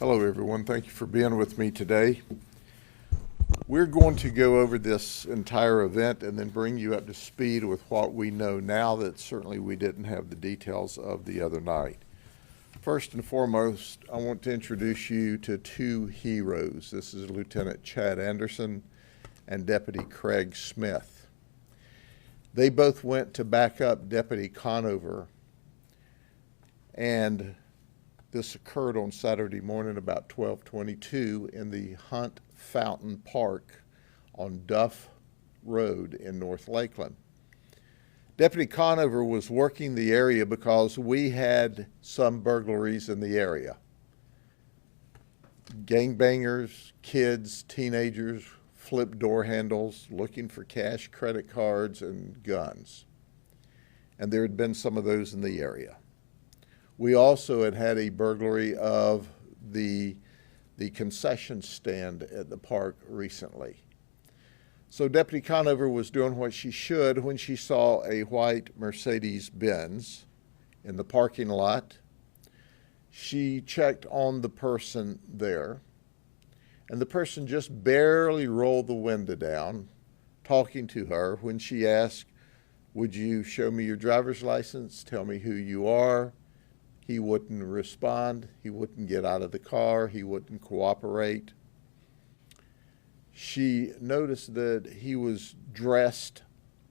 Hello everyone, thank you for being with me today. We're going to go over this entire event and then bring you up to speed with what we know now that certainly we didn't have the details of the other night. First and foremost, I want to introduce you to two heroes. This is Lieutenant Chad Anderson and Deputy Craig Smith. They both went to back up Deputy Conover, and this occurred on Saturday morning about 12:22 in the Hunt Fountain Park on Duff Road in North Lakeland. Deputy Conover was working the area because we had some burglaries in the area. Gangbangers, kids, teenagers, flipped door handles, looking for cash, credit cards, and guns. And there had been some of those in the area. We also had a burglary of the concession stand at the park recently. So Deputy Conover was doing what she should when she saw a white Mercedes-Benz in the parking lot. She checked on the person there, and the person just barely rolled the window down, talking to her when she asked, "Would you show me your driver's license? Tell me who you are." He wouldn't respond. He wouldn't get out of the car. He wouldn't cooperate. She noticed that he was dressed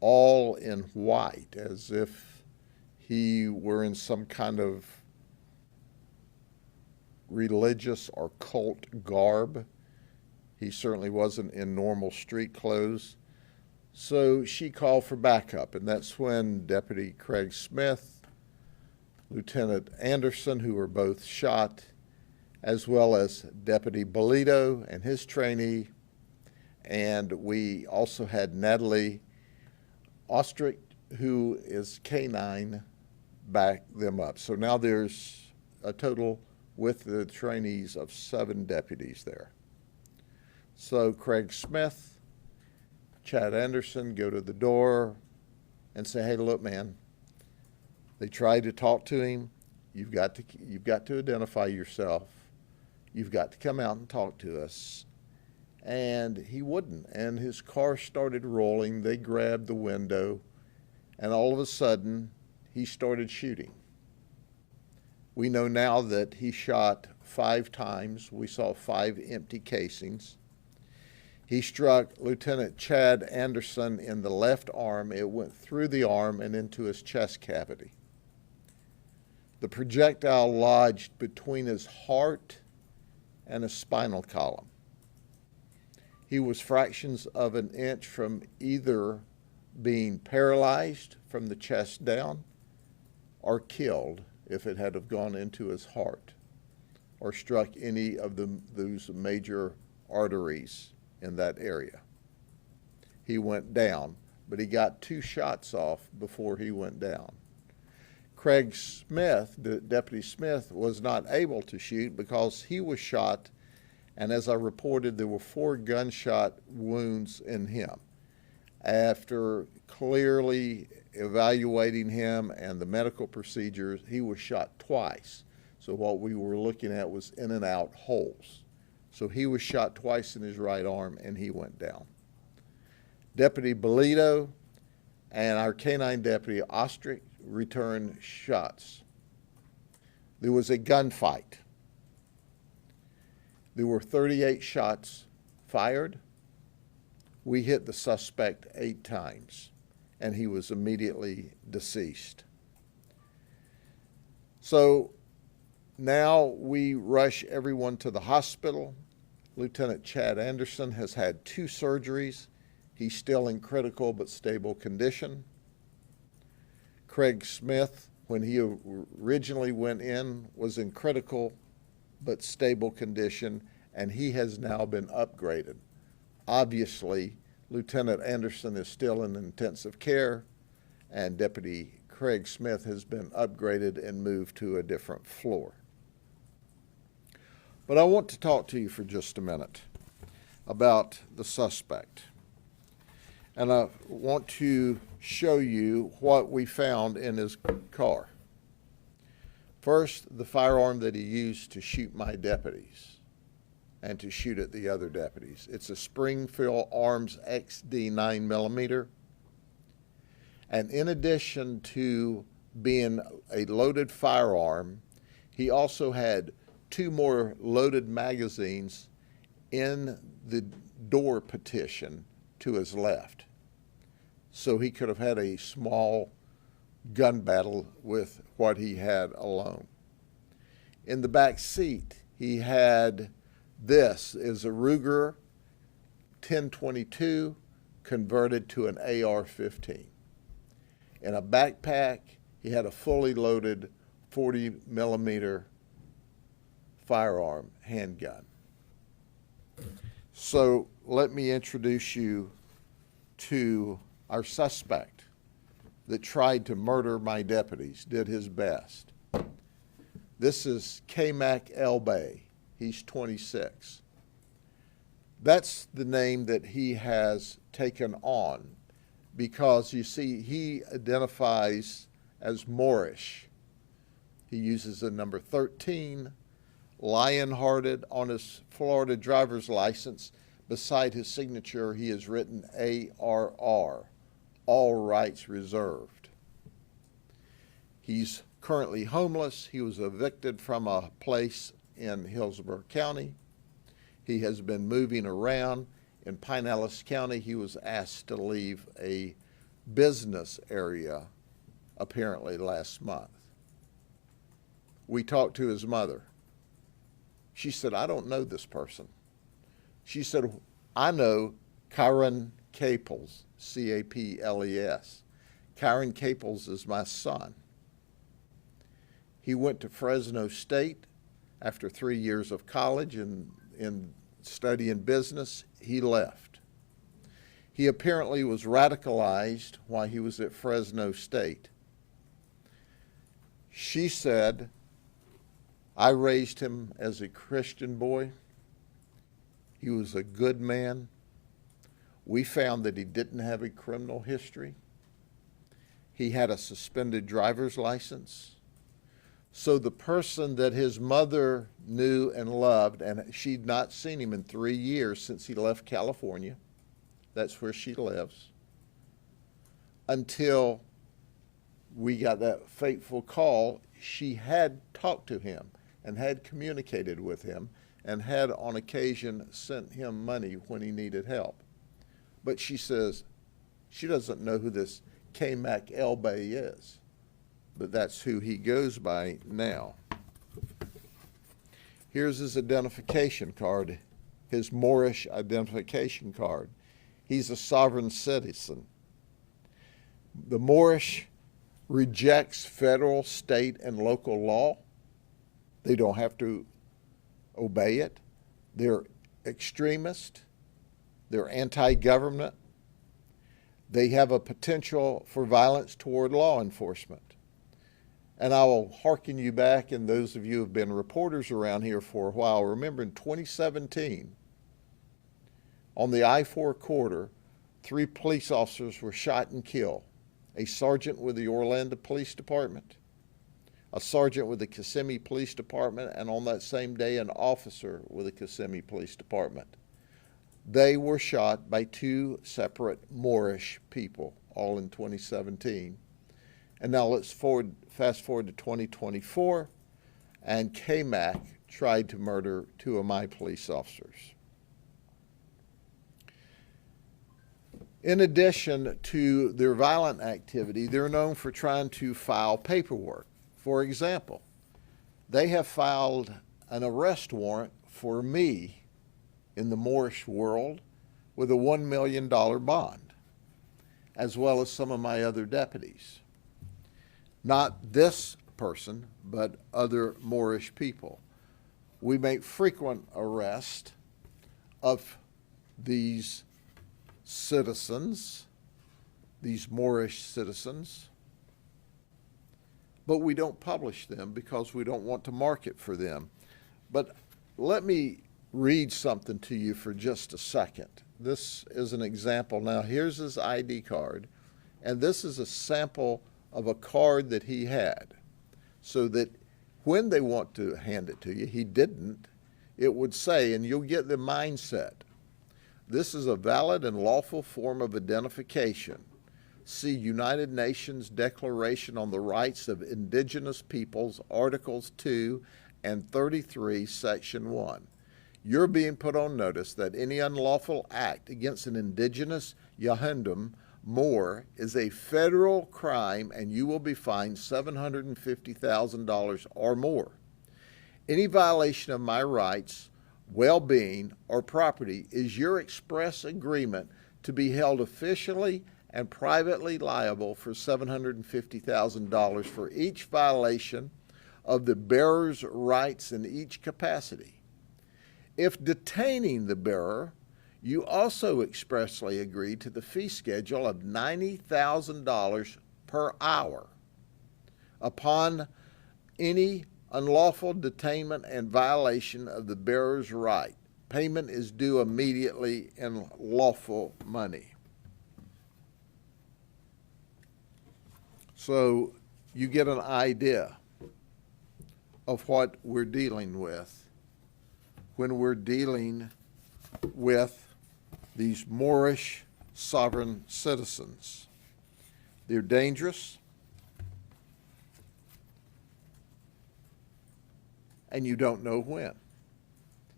all in white, as if he were in some kind of religious or cult garb. He certainly wasn't in normal street clothes. So she called for backup, and that's when Deputy Craig Smith, Lieutenant Anderson, who were both shot, as well as Deputy Bolito and his trainee, and we also had Natalie Ostrich, who is K-9, back them up. So now there's a total with the trainees of 7 deputies there. So Craig Smith, Chad Anderson go to the door and say, "Hey, look, man." They tried to talk to him. You've got to identify yourself. You've got to come out and talk to us. And he wouldn't. And his car started rolling. They grabbed the window. And all of a sudden, he started shooting. We know now that he shot 5 times. We saw 5 empty casings. He struck Lieutenant Chad Anderson in the left arm. It went through the arm and into his chest cavity. The projectile lodged between his heart and his spinal column. He was fractions of an inch from either being paralyzed from the chest down or killed if it had have gone into his heart or struck any of those major arteries in that area. He went down, but he got 2 shots off before he went down. Craig Smith, Deputy Smith, was not able to shoot because he was shot, and as I reported, there were 4 gunshot wounds in him. After clearly evaluating him and the medical procedures, he was shot twice. So what we were looking at was in and out holes. So he was shot twice in his right arm, and he went down. Deputy Bolito and our K-9 Deputy Ostrich returned shots. There was a gunfight. There were 38 shots fired. We hit the suspect 8 times, and he was immediately deceased. So now we rush everyone to the hospital. Lieutenant Chad Anderson has had 2 surgeries. He's still in critical but stable condition. Craig Smith, when he originally went in, was in critical but stable condition, and he has now been upgraded. Obviously, Lieutenant Anderson is still in intensive care, and Deputy Craig Smith has been upgraded and moved to a different floor. But I want to talk to you for just a minute about the suspect. And I want to show you what we found in his car. First, the firearm that he used to shoot my deputies and to shoot at the other deputies. It's a Springfield Arms XD 9mm. And in addition to being a loaded firearm, he also had 2 more loaded magazines in the door partition to his left. So he could have had a small gun battle with what he had alone. In the back seat, he had this is a Ruger 1022 converted to an AR-15. In a backpack, he had a fully loaded 40mm firearm handgun. So let me introduce you to our suspect that tried to murder my deputies, did his best. This is K-Mac Elbay. He's 26. That's the name that he has taken on because, you see, he identifies as Moorish. He uses the number 13, lion-hearted, on his Florida driver's license. Beside his signature, he has written ARR, all rights reserved. He's currently homeless. He was evicted from a place in Hillsborough County. He has been moving around. In Pinellas County, he was asked to leave a business area apparently last month. We talked to his mother. She said, I don't know this person. She said, I know Kyron Caples, C-A-P-L-E-S. Kyron Caples is my son. He went to Fresno State after 3 years of college and in studying business. He left. He apparently was radicalized while he was at Fresno State. She said, I raised him as a Christian boy. He was a good man. We found that he didn't have a criminal history. He had a suspended driver's license. So the person that his mother knew and loved, and she'd not seen him in 3 years since he left California, that's where she lives, until we got that fateful call, she had talked to him and had communicated with him and had on occasion sent him money when he needed help. But she says she doesn't know who this K-Mac Elbay is, but that's who he goes by now. Here's his identification card, his Moorish identification card. He's a sovereign citizen. The Moorish rejects federal, state, and local law. They don't have to obey it. They're extremist. They're anti-government. They have a potential for violence toward law enforcement. And I will hearken you back, and those of you who have been reporters around here for a while, remember in 2017, on the I-4 corridor, 3 police officers were shot and killed. A sergeant with the Orlando Police Department, a sergeant with the Kissimmee Police Department, and on that same day, an officer with the Kissimmee Police Department. They were shot by 2 separate Moorish people, all in 2017. And now let's fast forward to 2024, and K-Mac tried to murder 2 of my police officers. In addition to their violent activity, they're known for trying to file paperwork. For example, they have filed an arrest warrant for me in the Moorish world with a $1 million bond, as well as some of my other deputies. Not this person, but other Moorish people. We make frequent arrests of these citizens, these Moorish citizens, but we don't publish them because we don't want to market for them. But let me read something to you for just a second. This is an example. Now, here's his ID card, and this is a sample of a card that he had, so that when they want to hand it to you, he didn't, it would say, and you'll get the mindset, this is a valid and lawful form of identification. See United Nations Declaration on the Rights of Indigenous Peoples, Articles 2 and 33, Section 1. You're being put on notice that any unlawful act against an indigenous Yahundum Moor is a federal crime, and you will be fined $750,000 or more. Any violation of my rights, well-being, or property is your express agreement to be held officially and privately liable for $750,000 for each violation of the bearer's rights in each capacity. If detaining the bearer, you also expressly agree to the fee schedule of $90,000 per hour. Upon any unlawful detainment and violation of the bearer's right, payment is due immediately in lawful money. So you get an idea of what we're dealing with when we're dealing with these Moorish sovereign citizens. They're dangerous, and you don't know when.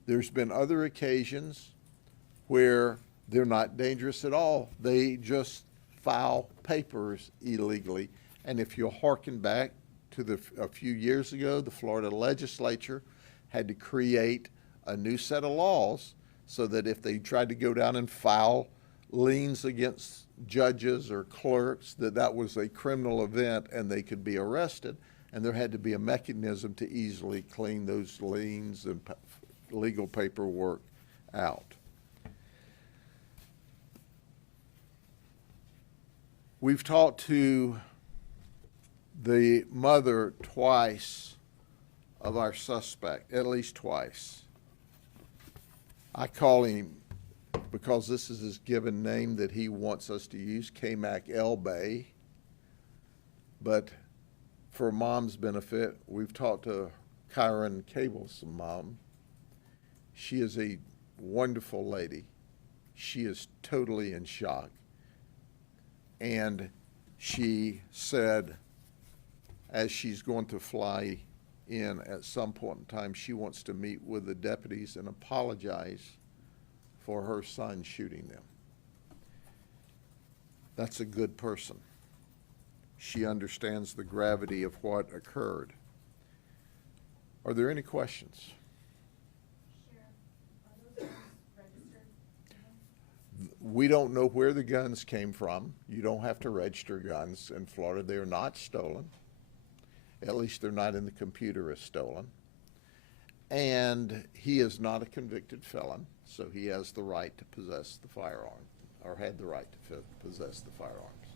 There's been other occasions where they're not dangerous at all. They just file papers illegally. And if you'll hearken back to a few years ago, the Florida legislature had to create a new set of laws so that if they tried to go down and file liens against judges or clerks, that was a criminal event and they could be arrested. And there had to be a mechanism to easily clean those liens and legal paperwork out. We've talked to the mother twice of our suspect, at least twice. I call him, because this is his given name that he wants us to use, K-Mac Elbay. But for Mom's benefit, we've talked to Kyron Cable's mom. She is a wonderful lady. She is totally in shock. And she said, as she's going to fly in at some point in time, she wants to meet with the deputies and apologize for her son shooting them. That's a good person. She understands the gravity of what occurred. Are there any questions? Sheriff, are those guns registered? We don't know where the guns came from. You don't have to register guns in Florida. They are not stolen. At least they're not in the computer as stolen. And he is not a convicted felon, so he has the right to possess the firearm, or had the right to possess the firearms.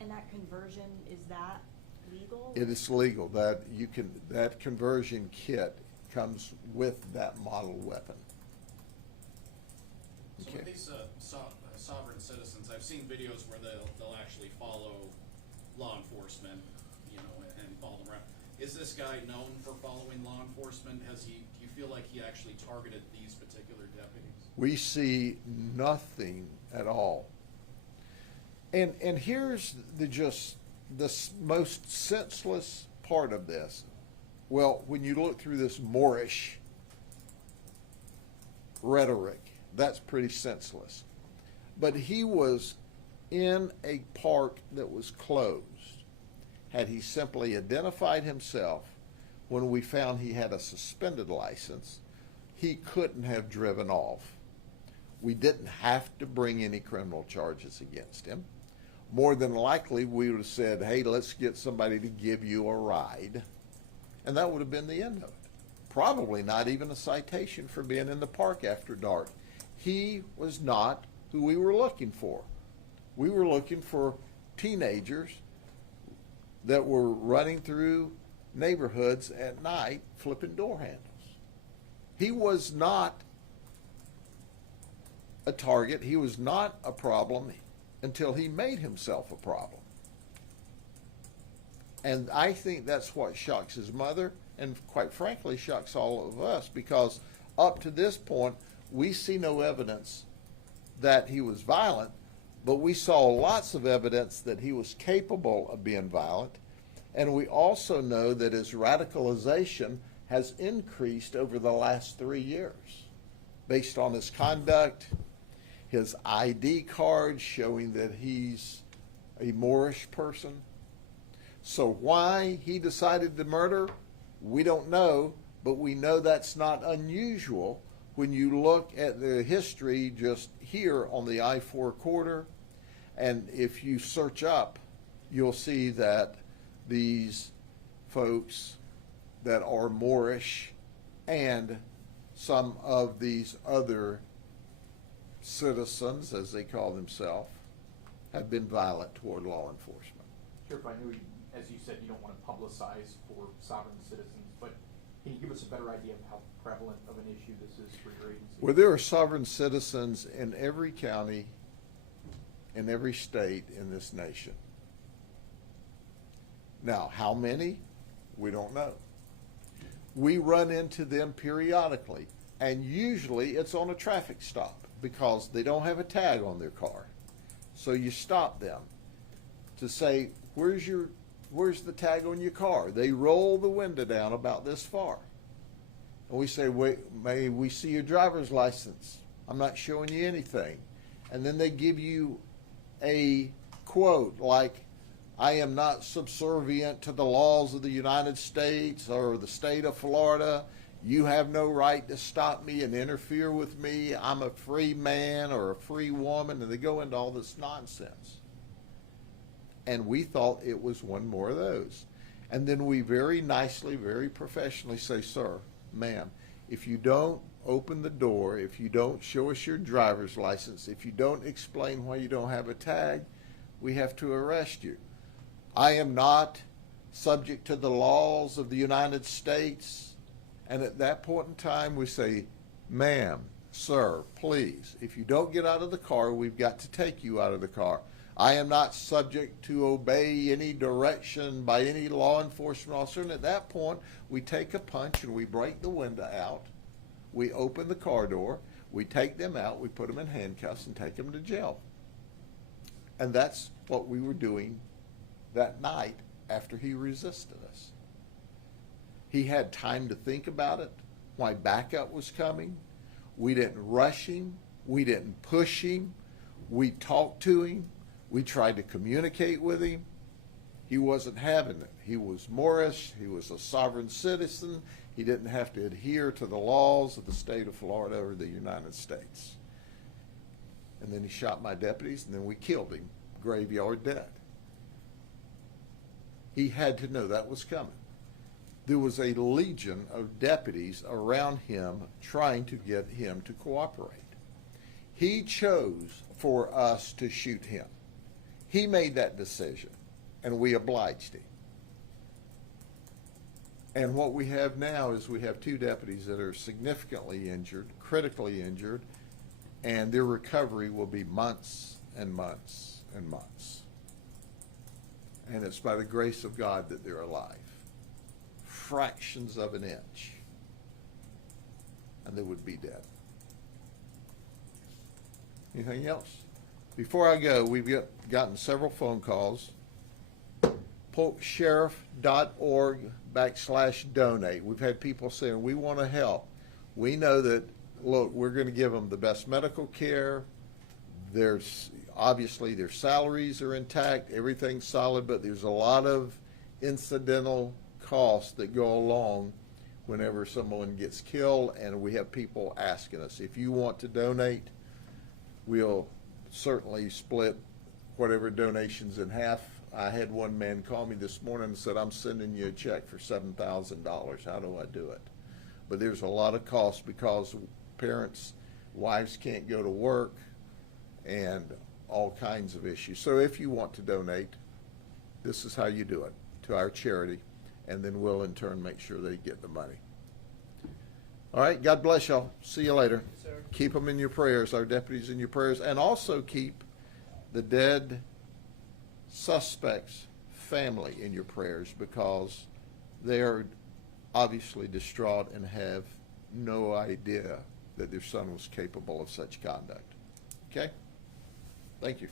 And that conversion, is that legal? It is legal. That conversion kit comes with that model weapon. So with these sovereign citizens, I've seen videos where they'll actually follow law enforcement, and follow them around. Is this guy known for following law enforcement? Do you feel like he actually targeted these particular deputies? We see nothing at all. And here's the most senseless part of this. Well, when you look through this Moorish rhetoric, that's pretty senseless. But he was in a park that was closed. Had he simply identified himself when we found he had a suspended license, he couldn't have driven off. We didn't have to bring any criminal charges against him. More than likely, we would have said, hey, let's get somebody to give you a ride. And that would have been the end of it. Probably not even a citation for being in the park after dark. He was not who we were looking for. We were looking for teenagers that were running through neighborhoods at night flipping door handles. He was not a target. He was not a problem until he made himself a problem. And I think that's what shocks his mother, and quite frankly, shocks all of us, because up to this point, we see no evidence that he was violent, but we saw lots of evidence that he was capable of being violent. And we also know that his radicalization has increased over the last 3 years based on his conduct, his ID card showing that he's a Moorish person. So why he decided to murder, we don't know, but we know that's not unusual when you look at the history just here on the I-4 corridor. And if you search up, you'll see that these folks that are Moorish and some of these other citizens, as they call themselves, have been violent toward law enforcement. Sheriff, I know, as you said, you don't want to publicize for sovereign citizens, but can you give us a better idea of how prevalent of an issue this is for your agency? Well, there are sovereign citizens in every county, in every state in this nation. Now, how many? We don't know. We run into them periodically, and usually it's on a traffic stop because they don't have a tag on their car. So you stop them to say, where's the tag on your car? They roll the window down about this far. And we say, wait, may we see your driver's license? I'm not showing you anything. And then they give you a quote like, I am not subservient to the laws of the United States or the state of Florida. You have no right to stop me and interfere with me. I'm a free man or a free woman. And they go into all this nonsense. And we thought it was one more of those. And then we very nicely, very professionally say, sir, ma'am, if you don't open the door, if you don't show us your driver's license, if you don't explain why you don't have a tag, we have to arrest you. I am not subject to the laws of the United States. And at that point in time, we say, ma'am, sir, please, if you don't get out of the car, we've got to take you out of the car. I am not subject to obey any direction by any law enforcement officer. And at that point, we take a punch and we break the window out. We open the car door. We take them out. We put them in handcuffs and take them to jail. And that's what we were doing that night after he resisted us. He had time to think about it, why backup was coming. We didn't rush him. We didn't push him. We talked to him. We tried to communicate with him. He wasn't having it. He was Moorish. He was a sovereign citizen. He didn't have to adhere to the laws of the state of Florida or the United States. And then he shot my deputies, and then we killed him, graveyard dead. He had to know that was coming. There was a legion of deputies around him trying to get him to cooperate. He chose for us to shoot him. He made that decision, and we obliged him. And what we have now is we have 2 deputies that are significantly injured, critically injured, and their recovery will be months and months and months. And it's by the grace of God that they're alive. Fractions of an inch, and they would be dead. Anything else? Before I go, we've gotten several phone calls. polksheriff.org/donate. We've had people saying, we want to help. We know that, look, we're going to give them the best medical care. There's obviously their salaries are intact, everything's solid, but there's a lot of incidental costs that go along whenever someone gets killed, and we have people asking us, if you want to donate, we'll certainly split whatever donations in half. I had one man call me this morning and said, I'm sending you a check for $7,000. How do I do it? But there's a lot of costs because parents, wives can't go to work, and all kinds of issues. So if you want to donate, this is how you do it, to our charity, and then we'll in turn make sure they get the money. All right, God bless y'all. See you later. Yes, sir. Keep them in your prayers, our deputies in your prayers, and also keep the dead suspect's family in your prayers because they are obviously distraught and have no idea that their son was capable of such conduct. Okay? Thank you.